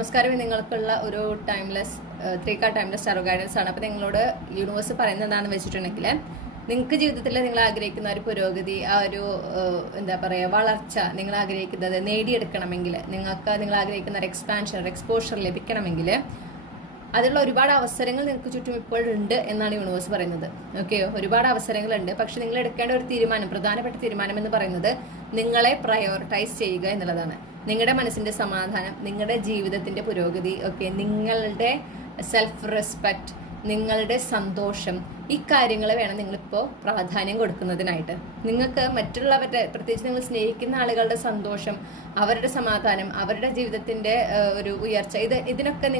നമസ്കാരം. നിങ്ങൾക്കുള്ള ഒരു timeless 3 card timeless tarot guidance ആണ്. അപ്പോൾ നിങ്ങളോട് യൂണിവേഴ്സ് പറയുന്നത് എന്താണെന്ന് വെച്ചിട്ടുണ്ടെങ്കിൽ, നിങ്ങൾക്ക് ജീവിതത്തിൽ നിങ്ങൾ ആഗ്രഹിക്കുന്ന ഒരു പുരോഗതി, ആ ഒരു എന്താ പറയുക വളർച്ച നിങ്ങൾ ആഗ്രഹിക്കുന്നത് നേടിയെടുക്കണമെങ്കിൽ, നിങ്ങൾ ആഗ്രഹിക്കുന്ന ഒരു എക്സ്പാൻഷൻ, ഒരു എക്സ്പോഷർ ലഭിക്കണമെങ്കിൽ അതിലുള്ള ഒരുപാട് അവസരങ്ങൾ നിങ്ങൾക്ക് ചുറ്റും ഇപ്പോഴുണ്ട് എന്നാണ് യൂണിവേഴ്സ് പറയുന്നത്. ഓക്കെ, ഒരുപാട് അവസരങ്ങളുണ്ട്. പക്ഷെ നിങ്ങൾ എടുക്കേണ്ട ഒരു തീരുമാനം, പ്രധാനപ്പെട്ട തീരുമാനം എന്ന് പറയുന്നത് നിങ്ങളെ പ്രയോറിറ്റൈസ് ചെയ്യുക എന്നുള്ളതാണ്. നിങ്ങളുടെ മനസ്സിന്റെ സമാധാനം, നിങ്ങളുടെ ജീവിതത്തിന്റെ പുരോഗതി, ഓക്കെ, നിങ്ങളുടെ സെൽഫ് റെസ്പെക്ട്, നിങ്ങളുടെ സന്തോഷം, ഈ കാര്യങ്ങൾ വേണം നിങ്ങളിപ്പോൾ പ്രാധാന്യം കൊടുക്കുന്നതിനായിട്ട്. നിങ്ങൾക്ക് മറ്റുള്ളവരുടെ, പ്രത്യേകിച്ച് നിങ്ങൾ സ്നേഹിക്കുന്ന ആളുകളുടെ സന്തോഷം, അവരുടെ സമാധാനം, അവരുടെ ജീവിതത്തിന്റെ ഒരു ഉയർച്ച, ഇതിനൊക്കെ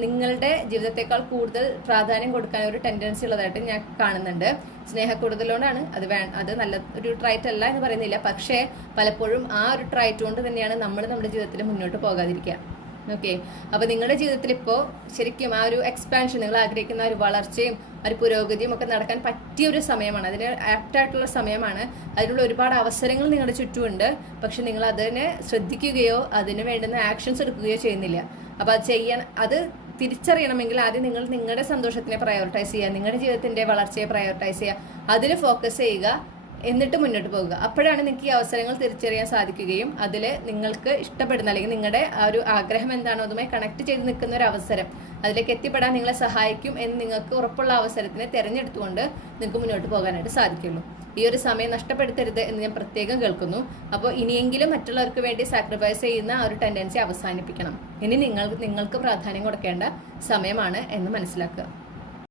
നിങ്ങളുടെ ജീവിതത്തെക്കാൾ കൂടുതൽ പ്രാധാന്യം കൊടുക്കാൻ ഒരു ടെൻഡൻസി ഉള്ളതായിട്ട് ഞാൻ കാണുന്നുണ്ട്. സ്നേഹക്കൂടുതലോടാണ് അത് നല്ല ഒരു ട്രൈറ്റ് അല്ല എന്ന് പറയുന്നില്ല. പക്ഷേ പലപ്പോഴും ആ ഒരു ട്രൈറ്റ് കൊണ്ട് തന്നെയാണ് നമ്മുടെ ജീവിതത്തിൽ മുന്നോട്ട് പോകാതിരിക്കുക. ഓക്കെ, അപ്പൊ നിങ്ങളുടെ ജീവിതത്തിൽ ഇപ്പോൾ ശരിക്കും ആ ഒരു എക്സ്പാൻഷൻ, നിങ്ങൾ ആഗ്രഹിക്കുന്ന ഒരു വളർച്ചയും ഒരു പുരോഗതിയും ഒക്കെ നടക്കാൻ പറ്റിയ ഒരു സമയമാണ്. അതിന് ആപ്റ്റായിട്ടുള്ള സമയമാണ്. അതിനുള്ള ഒരുപാട് അവസരങ്ങൾ നിങ്ങളുടെ ചുറ്റുമുണ്ട്. പക്ഷെ നിങ്ങൾ അതിനെ ശ്രദ്ധിക്കുകയോ അതിന് വേണ്ടുന്ന ആക്ഷൻസ് എടുക്കുകയോ ചെയ്യുന്നില്ല. അപ്പൊ അത് തിരിച്ചറിയണമെങ്കിൽ ആദ്യം നിങ്ങൾ നിങ്ങളുടെ സന്തോഷത്തിനെ പ്രയോറിറ്റൈസ് ചെയ്യുക, നിങ്ങളുടെ ജീവിതത്തിന്റെ വളർച്ചയെ പ്രയോറിറ്റൈസ് ചെയ്യുക, അതിന് ഫോക്കസ് ചെയ്യുക, എന്നിട്ട് മുന്നോട്ട് പോകുക. അപ്പോഴാണ് നിങ്ങൾക്ക് ഈ അവസരങ്ങൾ തിരിച്ചറിയാൻ സാധിക്കുകയും അതിൽ നിങ്ങൾക്ക് ഇഷ്ടപ്പെടുന്ന, അല്ലെങ്കിൽ നിങ്ങളുടെ ആ ഒരു ആഗ്രഹം എന്താണോ അതുമായി കണക്ട് ചെയ്ത് നിൽക്കുന്ന ഒരു അവസരം, അതിലേക്ക് എത്തിപ്പെടാൻ നിങ്ങളെ സഹായിക്കും എന്ന് നിങ്ങൾക്ക് ഉറപ്പുള്ള അവസരത്തിനെ തിരഞ്ഞെടുത്തുകൊണ്ട് നിങ്ങൾക്ക് മുന്നോട്ട് പോകാനായിട്ട് സാധിക്കുള്ളൂ. ഈ ഒരു സമയം നഷ്ടപ്പെടുത്തരുത് എന്ന് ഞാൻ പ്രത്യേകം കേൾക്കുന്നു. അപ്പോൾ ഇനിയെങ്കിലും മറ്റുള്ളവർക്ക് വേണ്ടി സാക്രിഫൈസ് ചെയ്യുന്ന ആ ഒരു ടെൻഡൻസി അവസാനിപ്പിക്കണം. ഇനി നിങ്ങൾക്ക് പ്രാധാന്യം കൊടുക്കേണ്ട സമയമാണ് എന്ന് മനസ്സിലാക്കുക.